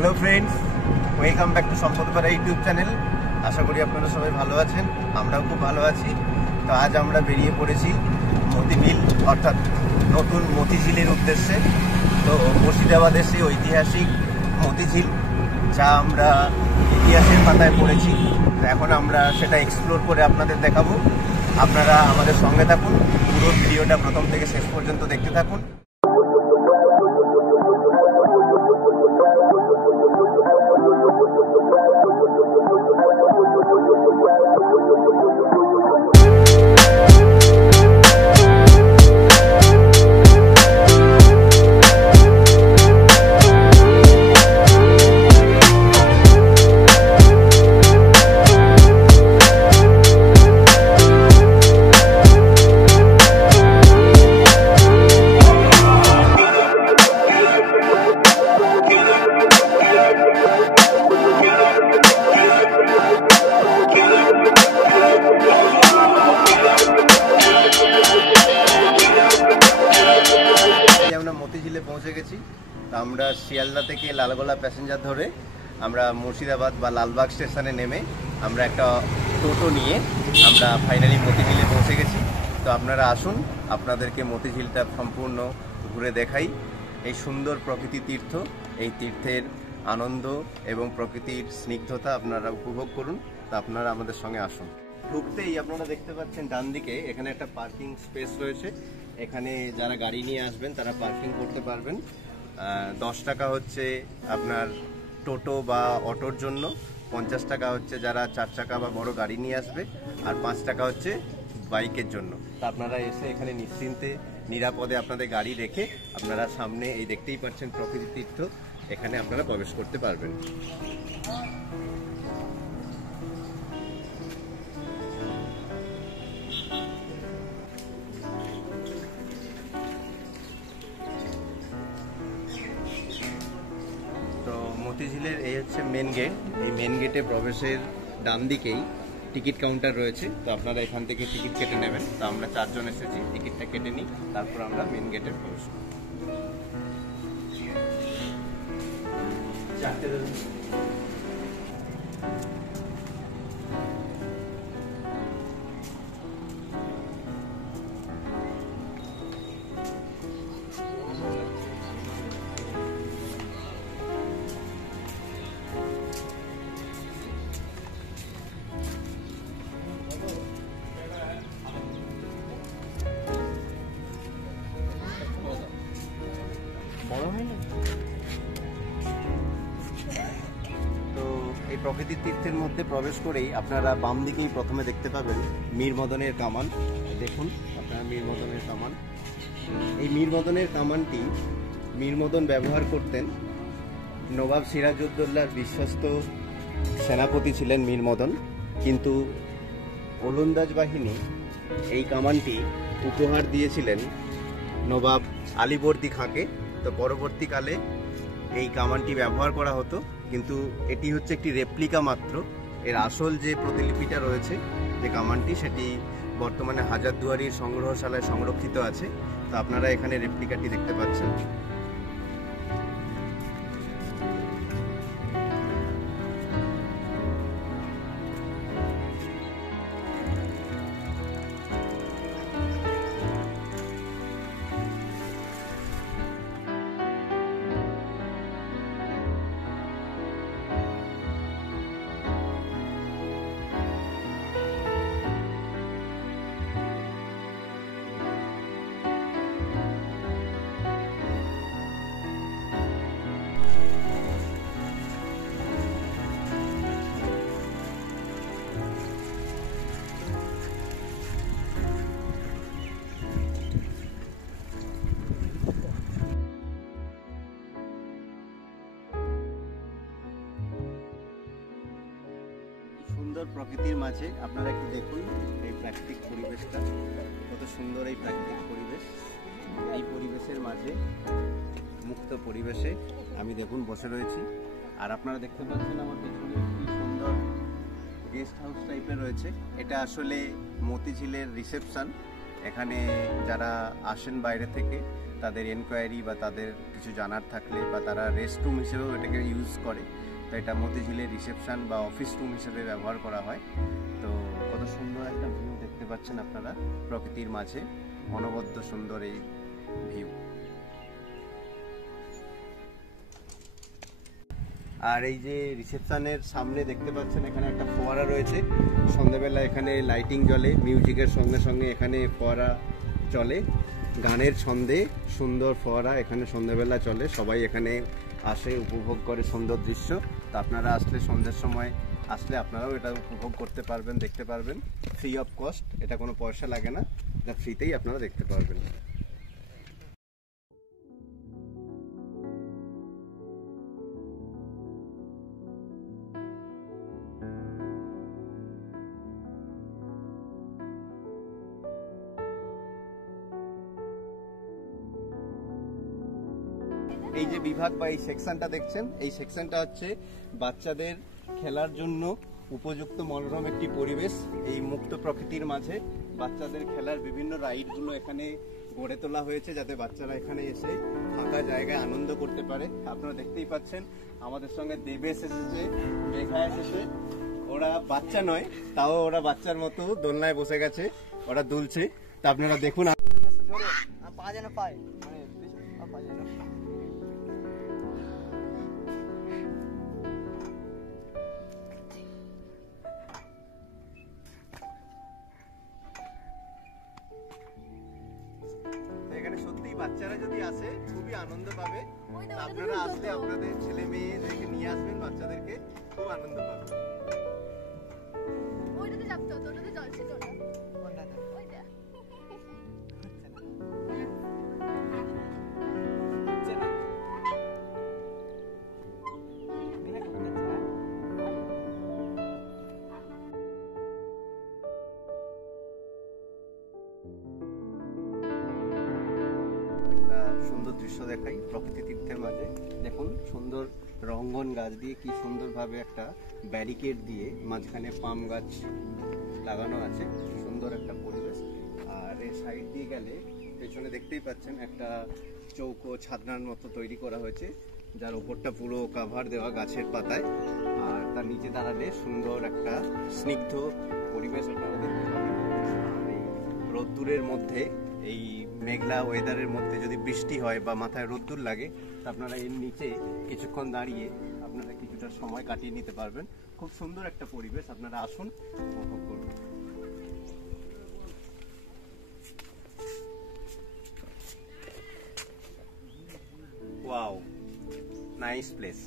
Hello friends, welcome back to Sampadpara YouTube channel. আশা করি আপনারা সবাই ভালো আছেন, আমরাও খুব ভালো আছি। তো আজ আমরা বেরিয়ে পড়েছি মতিঝিল অর্থাৎ নতুন মতিঝিলের উদ্দেশ্যে। তো মুর্শিদাবাদের সেই ঐতিহাসিক মতিঝিল, যা আমরা ইতিহাসের পাতায় পড়েছি, তো এখন আমরা সেটা এক্সপ্লোর করে আপনাদের দেখাবো। আপনারা আমাদের সঙ্গে থাকুন, পুরো ভিডিওটা প্রথম থেকে শেষ পর্যন্ত দেখতে থাকুন। মতিঝিলে পৌঁছে গেছি। তো আমরা শিয়ালদা থেকে লালগোলা প্যাসেঞ্জার ধরে আমরা মুর্শিদাবাদ বা লালবাগ স্টেশনে নেমে আমরা একটা টোটো নিয়ে আমরা ফাইনালি মতিঝিলে পৌঁছে গেছি। তো আপনারা আসুন, আপনাদেরকে মতিঝিলটা সম্পূর্ণ ঘুরে দেখাই। এই সুন্দর প্রকৃতি তীর্থ, এই তীর্থের আনন্দ এবং প্রকৃতির স্নিগ্ধতা আপনারা উপভোগ করুন। তো আপনারা আমাদের সঙ্গে আসুন। ঢুকতেই আপনারা দেখতে পাচ্ছেন ডান দিকে এখানে একটা পার্কিং স্পেস রয়েছে। এখানে যারা গাড়ি নিয়ে আসবেন তারা পার্কিং করতে পারবেন। 10 টাকা হচ্ছে আপনার টোটো বা অটোর জন্য, 50 টাকা হচ্ছে যারা 4 চাকা বা বড় গাড়ি নিয়ে আসবে, আর 5 টাকা হচ্ছে বাইকের জন্য। তা আপনারা এসে এখানে নিশ্চিন্তে নিরাপদে আপনাদের গাড়ি রেখে আপনারা সামনে এই দেখতেই পাচ্ছেন প্রকৃতি তীর্থ, এখানে আপনারা প্রবেশ করতে পারবেন। মতিঝিলের এই হচ্ছে মেন গেট। এই মেন গেটে প্রবেশের ডান দিকেই টিকিট কাউন্টার রয়েছে। তো আপনারা এখান থেকে টিকিট কেটে নেবেন। তো আমরা 4 জন এসেছি, টিকিটটা কেটে নিই, তারপর আমরা মেন গেটে প্রবেশ করব। তো এই প্রকৃতির তীর্থের মধ্যে প্রবেশ করেই আপনারা বাম দিকেই প্রথমে দেখতে পাবেন মীর মদনের কামান। দেখুন আপনারা মীর মদনের কামান। এই মীর মদনের কামানটি মীর মদন ব্যবহার করতেন। নবাব সিরাজউদ্দৌলার বিশ্বস্ত সেনাপতি ছিলেন মীর মদন, কিন্তু ওলন্দাজ বাহিনী এই কামানটি উপহার দিয়েছিলেন নবাব আলীবর্দী খাঁকে। তো পরবর্তীকালে এই কামানটি ব্যবহার করা হতো, কিন্তু এটি হচ্ছে একটি রেপ্লিকা মাত্র। এর আসল যে প্রতিলিপিটা রয়েছে, যে কামানটি, সেটি বর্তমানে হাজারদুয়ারির সংগ্রহশালায় সংরক্ষিত আছে। তো আপনারা এখানে রেপ্লিকাটি দেখতে পাচ্ছেন। সুন্দর প্রকৃতির মাঝে আপনারা একটু দেখুন এই প্রাকৃতিক পরিবেশটা, কত সুন্দর এই প্রাকৃতিক পরিবেশ। এই পরিবেশের মাঝে, মুক্ত পরিবেশে আমি দেখুন বসে রয়েছি। আর আপনারা দেখতে পাচ্ছেন আমার পেছনে কি সুন্দর গেস্ট হাউস টাইপের রয়েছে। এটা আসলে মতিঝিলের রিসেপশন। এখানে যারা আসেন বাইরে থেকে তাদের এনকোয়ারি বা তাদের কিছু জানার থাকলে বা তারা রেস্ট রুম হিসেবেও এটাকে ইউজ করে, তো এটা মতিঝিলের রিসেপশন বা অফিস রুম হিসেবে ব্যবহার করা হয়। তো কত সুন্দর একটা ভিউ দেখতে পাচ্ছেন আপনারা প্রকৃতির মাঝে, অনবদ্য সুন্দর এই ভিউ। আর এই যে রিসেপশনের সামনে দেখতে পাচ্ছেন এখানে একটা ফোয়ারা রয়েছে, সন্ধ্যাবেলা এখানে লাইটিং জ্বলে, মিউজিকের সঙ্গে সঙ্গে এখানে ফোয়ারা চলে, গানের ছন্দে সুন্দর ফোয়ারা এখানে সন্ধ্যাবেলা চলে, সবাই এখানে আসে, উপভোগ করে সুন্দর দৃশ্য। তো আপনারা আসলে সন্ধ্যের সময় আসলে আপনারাও এটা উপভোগ করতে পারবেন, দেখতে পারবেন, ফ্রি অফ কস্ট, এটা কোনো পয়সা লাগে না, এটা ফ্রিতেই আপনারা দেখতে পারবেন। এই যে বিভাগ বা এই সেকশনটা দেখছেন, এই সেকশনটা হচ্ছে বাচ্চাদের খেলার জন্য উপযুক্ত মনোরম একটি পরিবেশ। এই মুক্ত প্রকৃতির মাঝে বাচ্চাদের খেলার বিভিন্ন রাইডগুলো এখানে গড়ে তোলা হয়েছে, যাতে বাচ্চারা এখানে এসে ফাঁকা জায়গায় আনন্দ করতে পারে। আপনারা দেখতেই পাচ্ছেন আমাদের সঙ্গে দেবেশ এসেছে, মেঘা এসেছে, ওরা বাচ্চা নয়, তাও ওরা বাচ্চার মতো দোলনায় বসে গেছে, ওরা দুলছে। তা আপনারা দেখুন। এখানে সত্যি বাচ্চারা যদি আসে খুবই আনন্দ পাবে। আপনারা আসলে আপনাদের ছেলে মেয়েদেরকে নিয়ে আসবেন, বাচ্চাদেরকে খুব আনন্দ পাবে। ওইটাতে চাপতে হতো, ওটাতে জল ছিল না। ওইটা সুন্দর দৃশ্য দেখাই প্রকৃতি তীর্থের মাঝে। দেখুন সুন্দর রঙ্গন গাছ দিয়ে কি সুন্দরভাবে একটা ব্যারিকেড দিয়ে মাঝখানে পাম গাছ লাগানো আছে, সুন্দর একটা পরিবেশ। আর এই সাইড দিয়ে গেলে পেছনে দেখতেই পাচ্ছেন একটা চৌকো ছাদনার মতো তৈরি করা হয়েছে, যার উপরটা পুরো কাভার দেওয়া গাছের পাতায়। আর তার নিচে দাঁড়ালে সুন্দর একটা স্নিগ্ধ পরিবেশ আপনারা দেখতে পাবেন। এই রোদ্দুরের মধ্যে, এই মেঘলা ওয়েদারের মধ্যে যদি বৃষ্টি হয় বা মাথায় রোদ্দুর লাগে, তা আপনারা এর নিচে কিছুক্ষণ দাঁড়িয়ে আপনারা কিছুটা সময় কাটিয়ে নিতে পারবেন। খুব সুন্দর একটা পরিবেশ, আপনারা আসুন, উপভোগ করুন। Wow, nice place.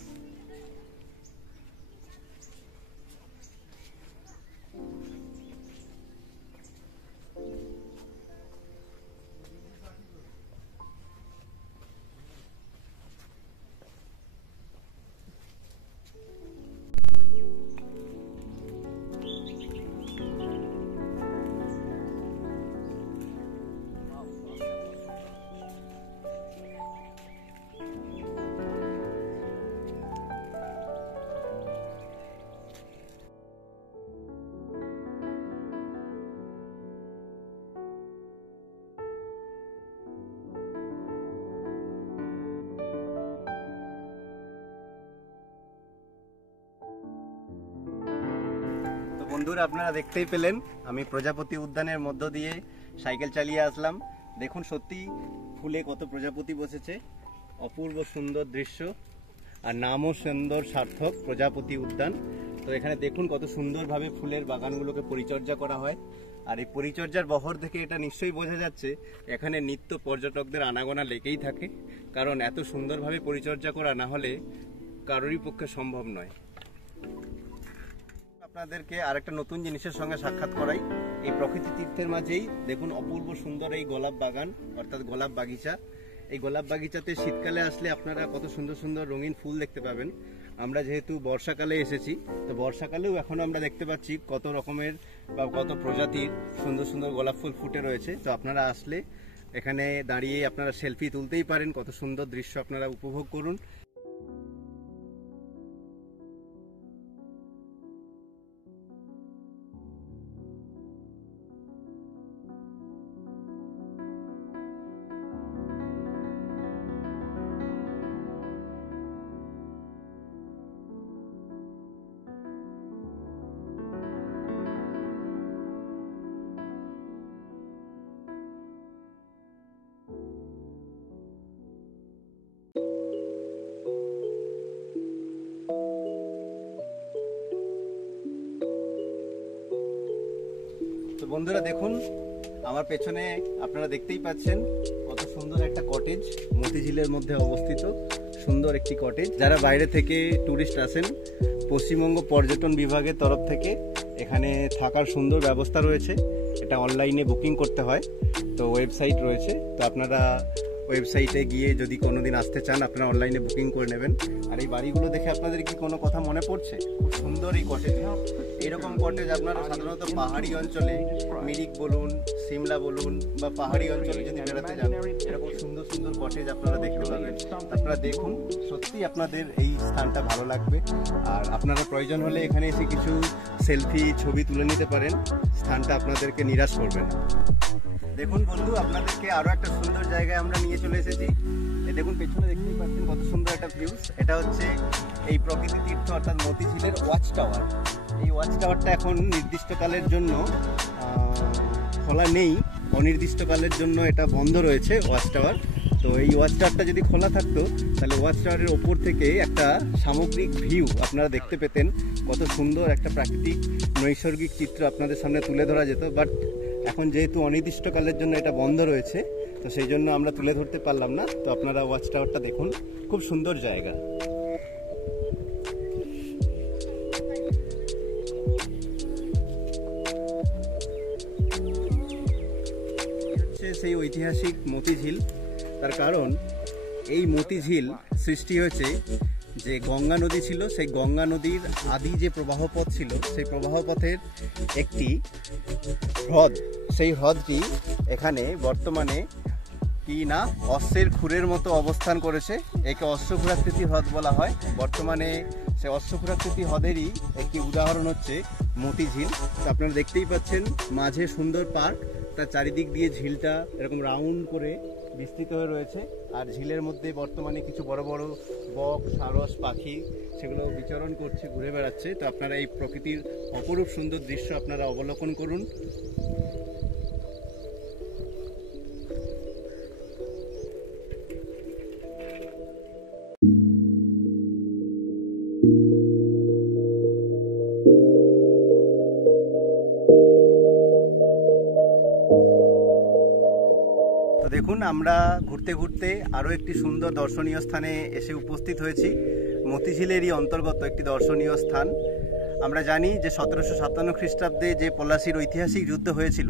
বন্ধুরা আপনারা দেখতেই পেলেন, আমি প্রজাপতি উদ্যানের মধ্য দিয়ে সাইকেল চালিয়ে আসলাম। দেখুন সত্যি ফুলে কত প্রজাপতি বসেছে, অপূর্ব সুন্দর দৃশ্য, আর নামও সুন্দর সার্থক, প্রজাপতি উদ্যান। তো এখানে দেখুন কত সুন্দরভাবে ফুলের বাগানগুলোকে পরিচর্যা করা হয়। আর এই পরিচর্যার বহর থেকে এটা নিশ্চয়ই বোঝা যাচ্ছে এখানে নিত্য পর্যটকদের আনাগোনা লেগেই থাকে, কারণ এত সুন্দরভাবে পরিচর্যা করা না হলে কারোরই পক্ষে সম্ভব নয়। আপনাদেরকে আরেকটা নতুন জিনিসের সঙ্গে সাক্ষাৎ করাই। এই প্রকৃতি তীর্থের মাঝেই দেখুন অপূর্ব সুন্দর এই গোলাপ বাগান, অর্থাৎ গোলাপ বাগিচা। এই গোলাপ বাগিচাতে শীতকালে আসলে আপনারা কত সুন্দর সুন্দর রঙিন ফুল দেখতে পাবেন। আমরা যেহেতু বর্ষাকালে এসেছি, তো বর্ষাকালেও এখন আমরা দেখতে পাচ্ছি কত রকমের বা কত প্রজাতির সুন্দর সুন্দর গোলাপ ফুল ফুটে রয়েছে। তো আপনারা আসলে এখানে দাঁড়িয়ে আপনারা সেলফি তুলতেই পারেন, কত সুন্দর দৃশ্য আপনারা উপভোগ করুন। বন্ধুরা দেখুন, আমার পেছনে আপনারা দেখতেই পাচ্ছেন কত সুন্দর একটা কটেজ, মতিঝিলের মধ্যে অবস্থিত সুন্দর একটি কটেজ। যারা বাইরে থেকে ট্যুরিস্ট আসেন, পশ্চিমবঙ্গ পর্যটন বিভাগের তরফ থেকে এখানে থাকার সুন্দর ব্যবস্থা রয়েছে। এটা অনলাইনে বুকিং করতে হয়, তো ওয়েবসাইট রয়েছে, তো আপনারা ওয়েবসাইটে গিয়ে যদি কোনোদিন আসতে চান আপনারা অনলাইনে বুকিং করে নেবেন। আর এই বাড়িগুলো দেখে আপনাদের কি কোনো কথা মনে পড়ছে? খুব সুন্দর এই কটেজ। এরকম কটেজ আপনারা সাধারণত পাহাড়ি অঞ্চলে, মিরিক বলুন, সিমলা বলুন, বা পাহাড়ি অঞ্চলে যদি বেড়াতে যান, এরকম সুন্দর সুন্দর কটেজ আপনারা দেখতে পাবেন। আপনারা দেখুন, সত্যি আপনাদের এই স্থানটা ভালো লাগবে। আর আপনারা প্রয়োজন হলে এখানে এসে কিছু সেলফি ছবি তুলে নিতে পারেন, স্থানটা আপনাদেরকে নিরাশ করবে না। দেখুন বন্ধু, আপনাদেরকে আরো একটা সুন্দর জায়গায় আমরা নিয়ে চলে এসেছি। এই দেখুন পেছনে দেখতেই পাচ্ছেন কত সুন্দর একটা ভিউজ। এটা হচ্ছে এই প্রকৃতি তীর্থ অর্থাৎ মতিঝিলের ওয়াচ টাওয়ার। এই ওয়াচ টাওয়ারটা এখন নির্দিষ্টকালের জন্য খোলা নেই, অনির্দিষ্টকালের জন্য এটা বন্ধ রয়েছে ওয়াচ টাওয়ার। তো এই ওয়াচ টাওয়ারটা যদি খোলা থাকতো তাহলে ওয়াচ টাওয়ারের ওপর থেকে একটা সামগ্রিক ভিউ আপনারা দেখতে পেতেন। কত সুন্দর একটা প্রাকৃতিক নৈসর্গিক চিত্র আপনাদের সামনে তুলে ধরা যেত। বাট এখন যেহেতু অনির্দিষ্টকালের জন্য এটা বন্ধ রয়েছে, তো সেই জন্য আমরা তুলে ধরতে পারলাম না। তো আপনারা ওয়াচ টাওয়ারটা দেখুন, খুব সুন্দর জায়গা। হচ্ছে সেই ঐতিহাসিক মতিঝিল। তার কারণ এই মতিঝিল সৃষ্টি হয়েছে, যে গঙ্গা নদী ছিল, সেই গঙ্গা নদীর আদি যে প্রবাহপথ ছিল, সেই প্রবাহপথের একটি হ্রদ। সেই হ্রদটি এখানে বর্তমানে কি না অশ্বের খুরের মতো অবস্থান করেছে। একে অশ্বক্ষুরাকৃতি হ্রদ বলা হয়। বর্তমানে সেই অশ্বক্ষুরাকৃতি হ্রদেরই একটি উদাহরণ হচ্ছে মতিঝিল। তো আপনারা দেখতেই পাচ্ছেন মাঝে সুন্দর পার্ক, তার চারিদিক দিয়ে ঝিলটা এরকম রাউন্ড করে বিস্তৃত হয়ে রয়েছে। আর ঝিলের মধ্যে বর্তমানে কিছু বড় বড় বক, সারস পাখি সেগুলো বিচরণ করছে, ঘুরে বেড়াচ্ছে। তো আপনারা এই প্রকৃতির অপরূপ সুন্দর দৃশ্য আপনারা অবলোকন করুন। দেখুন, আমরা ঘুরতে ঘুরতে আরও একটি সুন্দর দর্শনীয় স্থানে এসে উপস্থিত হয়েছি। মতিঝিলেরই অন্তর্গত একটি দর্শনীয় স্থান। আমরা জানি যে 1757 খ্রিস্টাব্দে যে পলাশির ঐতিহাসিক যুদ্ধ হয়েছিল,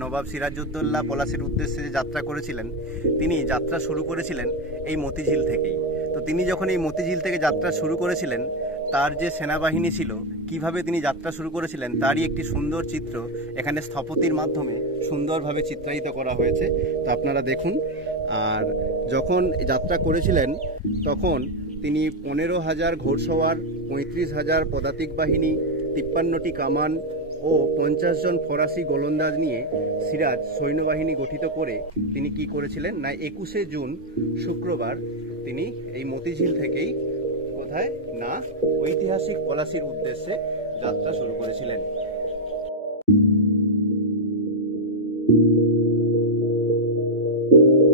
নবাব সিরাজউদ্দৌলা পলাশির উদ্দেশ্যে যে যাত্রা করেছিলেন, তিনি যাত্রা শুরু করেছিলেন এই মতিঝিল থেকেই। তো তিনি যখন এই মতিঝিল থেকে যাত্রা শুরু করেছিলেন, তার যে সেনাবাহিনী ছিল, কিভাবে তিনি যাত্রা শুরু করেছিলেন তারই একটি সুন্দর চিত্র এখানে স্থপতির মাধ্যমে সুন্দরভাবে চিত্রায়িত করা হয়েছে। তো আপনারা দেখুন। আর যখন যাত্রা করেছিলেন তখন তিনি 15,000 ঘোড়সওয়ার, 35,000 পদাতিক বাহিনী, 53টি কামান ও 50 জন ফরাসি গোলন্দাজ নিয়ে সিরাজ সৈন্যবাহিনী গঠিত করে তিনি কি করেছিলেন না 21শে জুন শুক্রবার তিনি এই মতিঝিল থেকেই কোথায় না ঐতিহাসিক পলাশির উদ্দেশ্যে যাত্রা শুরু করেছিলেন।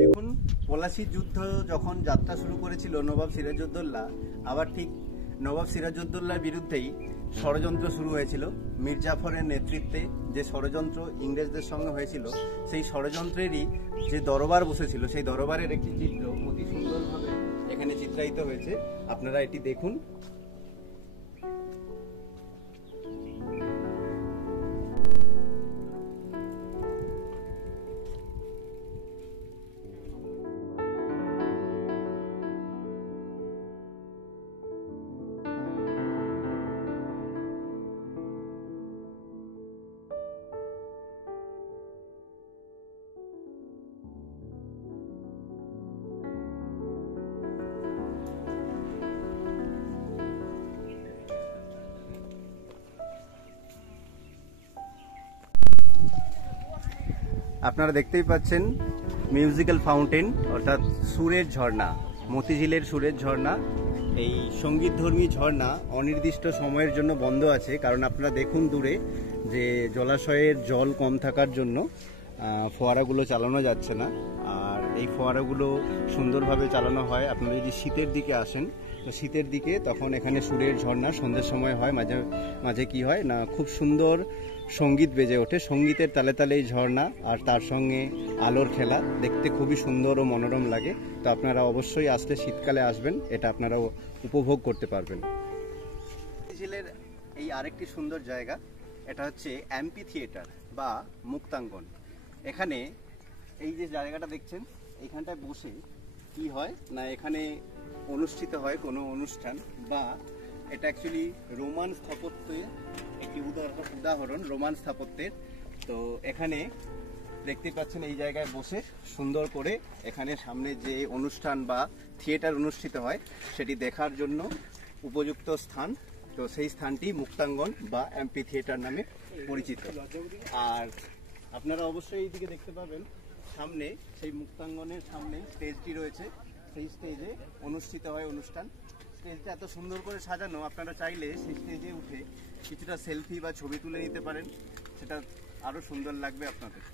দেখুন, পলাশির যুদ্ধ যখন যাত্রা শুরু করেছিল নবাব সিরাজউদ্দৌলা, আবার ঠিক নবাব সিরাজউদ্দৌলার বিরুদ্ধেই ষড়যন্ত্র শুরু হয়েছিল। মীর জাফরের নেতৃত্বে যে ষড়যন্ত্র ইংরেজদের সঙ্গে হয়েছিল, সেই ষড়যন্ত্রেরই যে দরবার বসেছিল, সেই দরবারের একটি চিত্র অতি সুন্দরভাবে এখানে চিত্রায়িত হয়েছে। আপনারা এটি দেখুন। আপনারা দেখতেই পাচ্ছেন মিউজিক্যাল ফাউন্টেন অর্থাৎ সুরের ঝর্ণা, মতিঝিলের সুরের ঝর্ণা। এই সঙ্গীতধর্মী ঝর্ণা অনির্দিষ্ট সময়ের জন্য বন্ধ আছে, কারণ আপনারা দেখুন দূরে যে জলাশয়ের জল কম থাকার জন্য ফোয়ারাগুলো চালানো যাচ্ছে না। আর এই ফোয়ারাগুলো সুন্দরভাবে চালানো হয়। আপনারা যদি শীতের দিকে আসেন তো শীতের দিকে তখন এখানে সুরের ঝর্ণা সন্ধ্যের সময় হয়, মাঝে মাঝে কি হয় না খুব সুন্দর সঙ্গীত বেজে ওঠে, সঙ্গীতের তালে তালে এই ঝর্ণা আর তার সঙ্গে আলোর খেলা দেখতে খুবই সুন্দর ও মনোরম লাগে। তো আপনারা অবশ্যই আসলে শীতকালে আসবেন, এটা আপনারা উপভোগ করতে পারবেন। ঝিলের এই আরেকটি সুন্দর জায়গা, এটা হচ্ছে অ্যাম্পি থিয়েটার বা মুক্তাঙ্গন। এখানে এই যে জায়গাটা দেখছেন, এইখানটায় বসে কি হয় না এখানে অনুষ্ঠিত হয় কোনো অনুষ্ঠান, বা এটা অ্যাকচুয়ালি রোমান স্থাপত্যের একটি উদাহরণ, রোমান স্থাপত্যের। তো এখানে দেখতে পাচ্ছেন এই জায়গায় বসে সুন্দর করে এখানে সামনে যে অনুষ্ঠান বা থিয়েটার অনুষ্ঠিত হয় সেটি দেখার জন্য উপযুক্ত স্থান। তো সেই স্থানটি মুক্তাঙ্গন বা অ্যাম্পি থিয়েটার নামে পরিচিত। আর আপনারা অবশ্যই এইদিকে দেখতে পাবেন সামনে সেই মুক্তাঙ্গনের সামনে স্টেজটি রয়েছে, সেই স্টেজে অনুষ্ঠিত হয় অনুষ্ঠান। স্টেজটা এত সুন্দর করে সাজানো, আপনারা চাইলে সেই স্টেজে উঠে কিছুটা সেলফি বা ছবি তুলে নিতে পারেন, সেটা আরও সুন্দর লাগবে আপনাদের।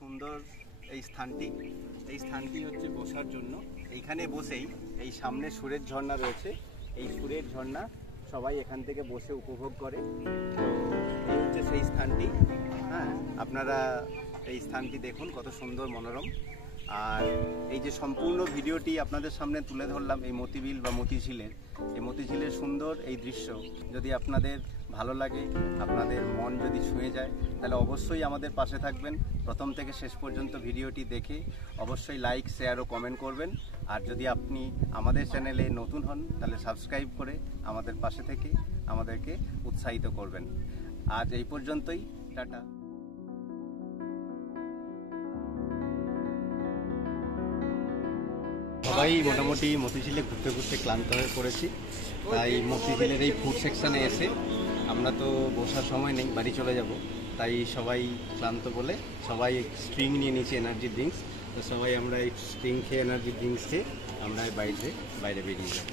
সুন্দর এই স্থানটি হচ্ছে বসার জন্য। এইখানে বসেই এই সামনে সুরের ঝর্ণা রয়েছে, এই সুরের ঝর্ণা সবাই এখান থেকে বসে উপভোগ করে। তো এই হচ্ছে সেই স্থানটি। হ্যাঁ, আপনারা এই স্থানটি দেখুন কত সুন্দর মনোরম। আর এই যে সম্পূর্ণ ভিডিওটি আপনাদের সামনে তুলে ধরলাম এই মতিবিল বা মতিঝিলের সুন্দর এই দৃশ্য যদি আপনাদের ভালো লাগে, আপনাদের মন যদি ছুঁয়ে যায়, তাহলে অবশ্যই আমাদের পাশে থাকবেন। প্রথম থেকে শেষ পর্যন্ত ভিডিওটি দেখে অবশ্যই লাইক, শেয়ার ও কমেন্ট করবেন। আর যদি আপনি আমাদের চ্যানেলে নতুন হন তাহলে সাবস্ক্রাইব করে আমাদের পাশে থেকে আমাদেরকে উৎসাহিত করবেন। আজ এই পর্যন্তই, টাটা। সবাই মোটামুটি মতিঝিলে ঘুরতে ঘুরতে ক্লান্ত হয়ে পড়েছি, তাই মতিঝিলের এই ফুড সেকশানে এসে আমরা তো বসার সময় নেই, বাড়ি চলে যাব, তাই সবাই ক্লান্ত বলে সবাই স্ট্রিং নিয়ে নিয়েছি, এনার্জি ড্রিঙ্কস। তো সবাই আমরা এই স্ট্রিং খেয়ে এনার্জি ড্রিঙ্কস খেয়ে আমরা বাইরে বেরিয়ে যাব।